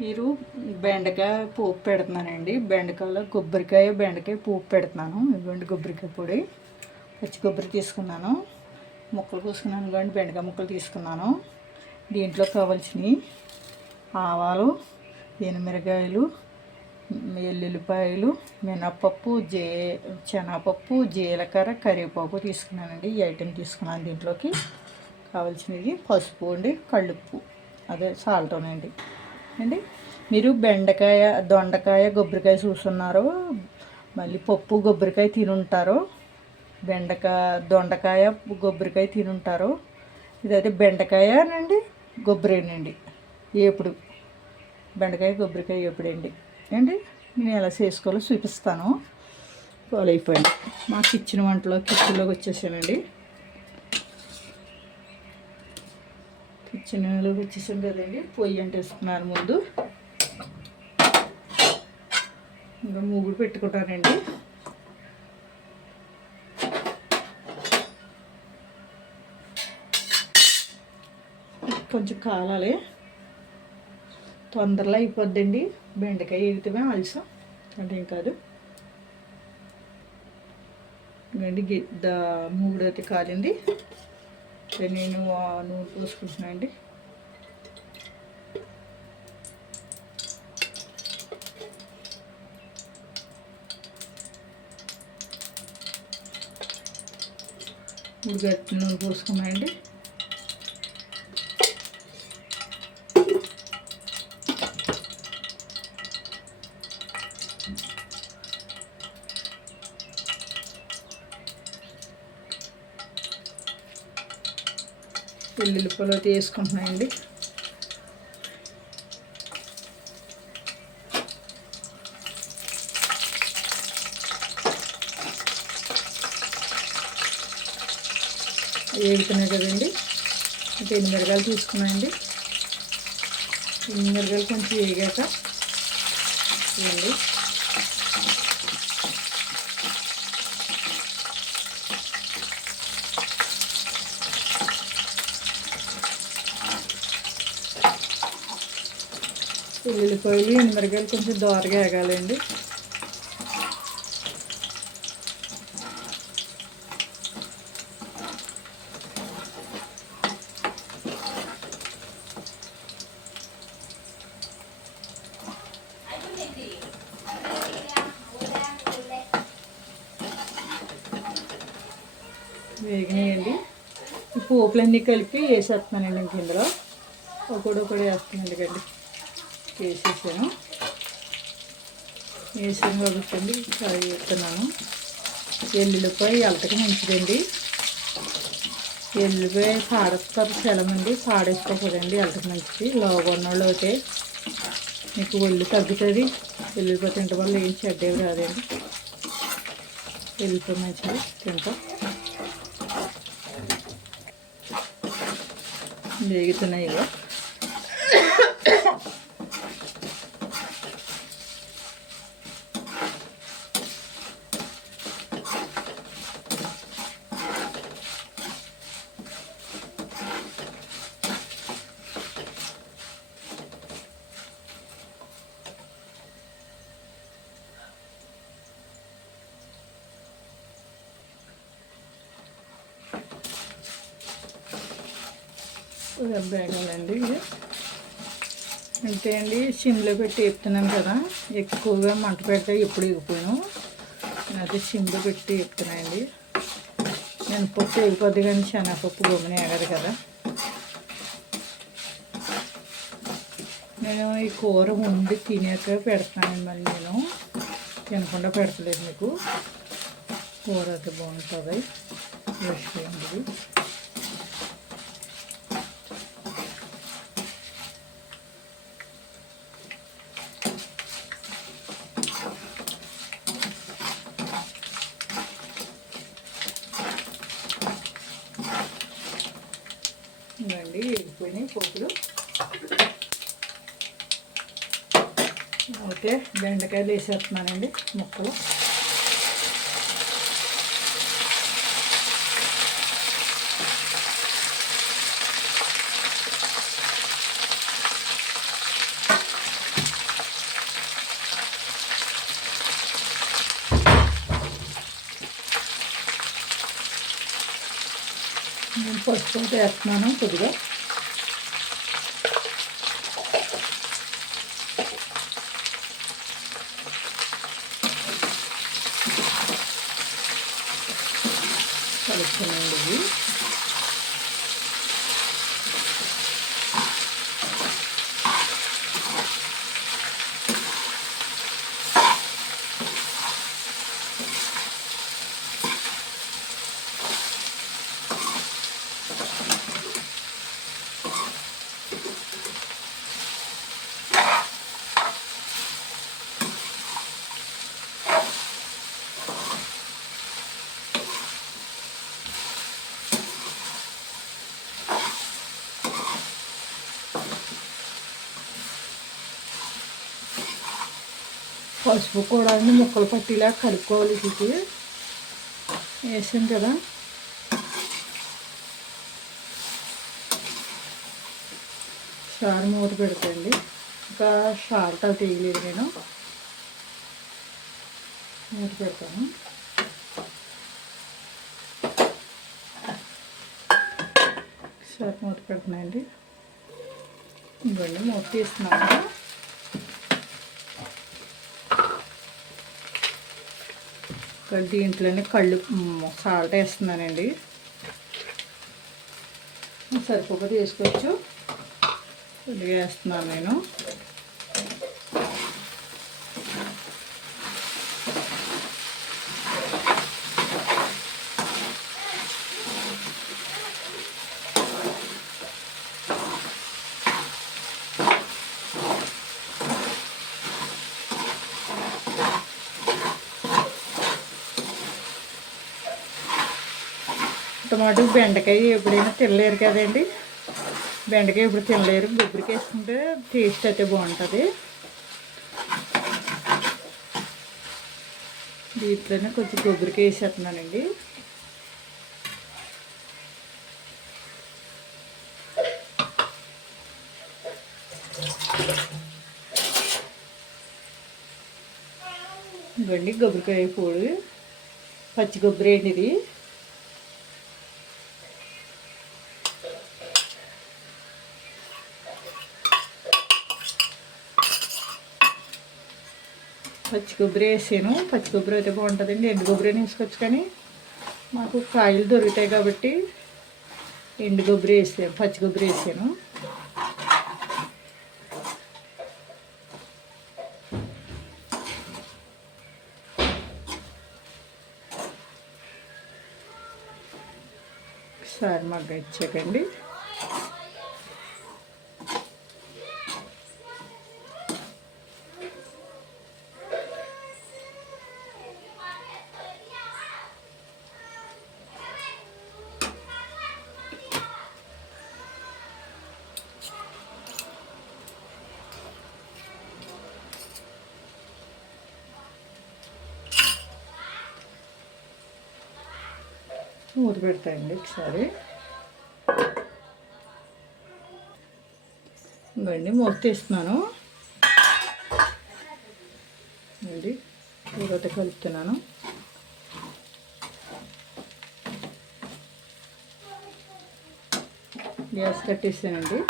మీరు బెండకాయ పోపు పెడుతున్నానండి. బెండకాయలో బెండకాయ పోపు పెడుతున్నాను. ఇదిగోండి కొబ్బరికాయ పొడి, పచ్చి కొబ్బరి తీసుకున్నాను, ముక్కలు కోసుకున్నాను. ఇదిగోండి బెండకాయ ముక్కలు తీసుకున్నాను. దీంట్లో కావాల్సినవి ఆవాలు, ఎనిమిరకాయలు, ఎల్లుల్లిపాయలు, మినప్పప్పు, శనగపప్పు, జీలకర్ర, కరివేపాకు తీసుకున్నానండి. ఈ ఐటెం తీసుకున్నాను. దీంట్లోకి కావాల్సినవి పసుపు అండి, కళ్ళుప్పు, అదే సాల్ట్ అండి. మీరు బెండకాయ, దొండకాయ, కొబ్బరికాయ చూస్తున్నారు, మళ్ళీ పప్పు కొబ్బరికాయ తినుంటారు, దొండకాయ కొబ్బరికాయ తినుంటారు. ఇదైతే బెండకాయనండి, కొబ్బరినండి, ఏపుడు బెండకాయ కొబ్బరికాయ ఏపుడండి అండి. నేను ఎలా చేసుకోవాలో చూపిస్తాను. ఫాలో అయిపోయింది. మా కిచెన్లోకి వచ్చేసానండి. కిచెన్లోకి వచ్చేసాం కదండి. పొయ్యి అంటేసుకున్నాను. ముందు ఇంకా మూగుడు పెట్టుకుంటానండి. కొంచెం కాలాలి, తొందరలో అయిపోద్దండి. బెండకాయ ఎగితే ఆలస్యం అదేం కాదు. ఇంకండి మూగుడు అయితే కాలింది. నేను నూనె పోసుకుంటున్నాను అండి. మూడు గట్టి నూనె పోసుకున్నాయండి. వెల్లుల్లిపాయలు వేసుకుంటున్నాయండి. వేగుతున్నాయి కదండి. అంటే ఎనిమిరకాయలు తీసుకున్నాయండి. ఎనిమిరకాయలు కొంచెం వేగాక వేయండి. ఉల్లిపాయలు, ఎనిమిరకాయలు కొంచెం దోరగా వేగాలండి. వేగినాయండి. ఈ పోపులన్నీ కలిపి వేసేస్తున్నానండి. ఇంక ఇందులో ఒకటి వేస్తున్నాను కండి. వేసేసాను కాబట్టి ఫ్రై చేస్తున్నాను. ఎల్లుల్లిపాయ ఎలతకి మంచిదండి. ఎల్లుల్లిపాయ పాడేస్తారు చాలామంది, పాడేసుకోకూడదండి, ఎలతకి మంచిది. లోగొన్నోళ్ళు అయితే మీకు ఒళ్ళు తగ్గుతుంది. ఎల్లుల్లిపాయ తింటే వల్ల ఏం చెడ్డేవి రాదండి. ఎల్లుల్లిపాయ మంచిది తింటాం. వేగుతున్నాయి ఇక. వేగాలండి. ఇది అంతే అండి. సిమ్లో పెట్టి వేపుతున్నాను కదా, ఎక్కువగా మంట పెడితే ఎప్పుడు ఎగిపోయాను. నేనైతే సిమ్లో పెట్టి వేపుతున్నానండి. మినపప్పు ఎగిపోద్ది కానీ శనగపప్పు గమ్మున వేగదు కదా. నేను ఈ కూర వండి తినాక పెడతానండి. మళ్ళీ నేను తినకుండా పెడతలేదు. మీకు కూర అయితే బాగుంటుంది, ఫ్రెష్గా ఉంటుంది. ఇవ్వండి వేగిపోయినాయి పోపులు. ఓకే, బెండకాయలు వేసేస్తున్నానండి ముక్కలు. పసుపు వేస్తున్నాను కొద్దిగా. కలుపుతున్నాయండి ఇవి. పసుపు కూడా ముక్కలు పట్టిలా కలుపుకోవాలి. ఇది వేసాం కదా, సారు మూత పెడతాండి. ఇంకా సాల్ట్ అది వేయలేదు, నేను మూత పెడతాను. సార్ మూత పెడుతున్నాయండి. ఇవ్వండి మూత తీస్తున్నాను. దీంట్లోనే కళ్ళు సాల్ట్ వేస్తున్నానండి. సరిపోకపోతే వేసుకోవచ్చు. కొద్దిగా వేస్తున్నాను నేను. టమాటో బెండకాయ ఎప్పుడైనా తినలేరు కదండి. బెండకాయ ఎప్పుడు తినలేరు. కొబ్బరికి వేసుకుంటే టేస్ట్ అయితే బాగుంటుంది. దీంట్లోనే కొంచెం కొబ్బరికాయ వేసేస్తున్నానండి. ఇవ్వండి కొబ్బరికాయ పొడి, పచ్చి కొబ్బరి అండి ఇది. పచ్చి కొబ్బరి వేసాను. పచ్చి కొబ్బరి అయితే బాగుంటుందండి. ఎండు కొబ్బరి వేసుకోవచ్చు, కానీ మాకు కాయలు దొరుకుతాయి కాబట్టి ఎండు కొబ్బరి వేసాను, పచ్చి కొబ్బరి వేసాను. ఒకసారి మగ్గ ఇచ్చాకండి. మూత పెడతాయండి ఒకసారి. ఇవ్వండి మూత తీస్తున్నాను అండి. కూరతో కలుపుతున్నాను. గ్యాస్ కట్టేసానండి.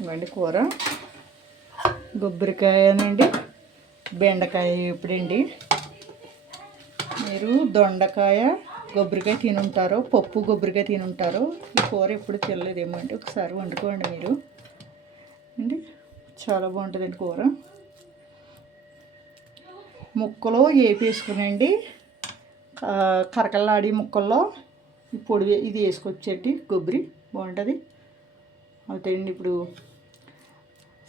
ఇవ్వండి కూర కొబ్బరికాయనండి, బెండకాయ ఎప్పుడండి. మీరు దొండకాయ కొబ్బరికాయ తినుంటారో, పప్పు కొబ్బరికాయ తినుంటారో. ఈ కూర ఎప్పుడు తినలేదేమో అంటే ఒకసారి వండుకోండి మీరు అండి. చాలా బాగుంటుందండి కూర. ముక్కలు వేపేసుకునండి, కరకల్లాడి ముక్కల్లో ఈ పొడి ఇది వేసుకొచ్చేటి కొబ్బరి బాగుంటుంది. అవుతాయండి. ఇప్పుడు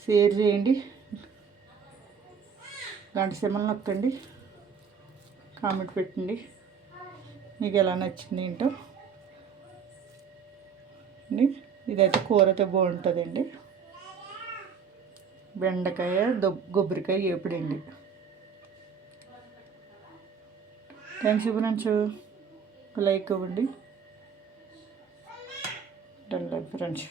షేర్ చేయండి, గంట సింబల్ నొక్కండి, కామెంట్ పెట్టండి మీకు ఎలా నచ్చింది ఏంటో అండి. ఇదైతే కూరతో బాగుంటుందండి. బెండకాయ కొబ్బరికాయ వేపుడండి. Thanks friends. లైక్ ఇవ్వండి. Done friends.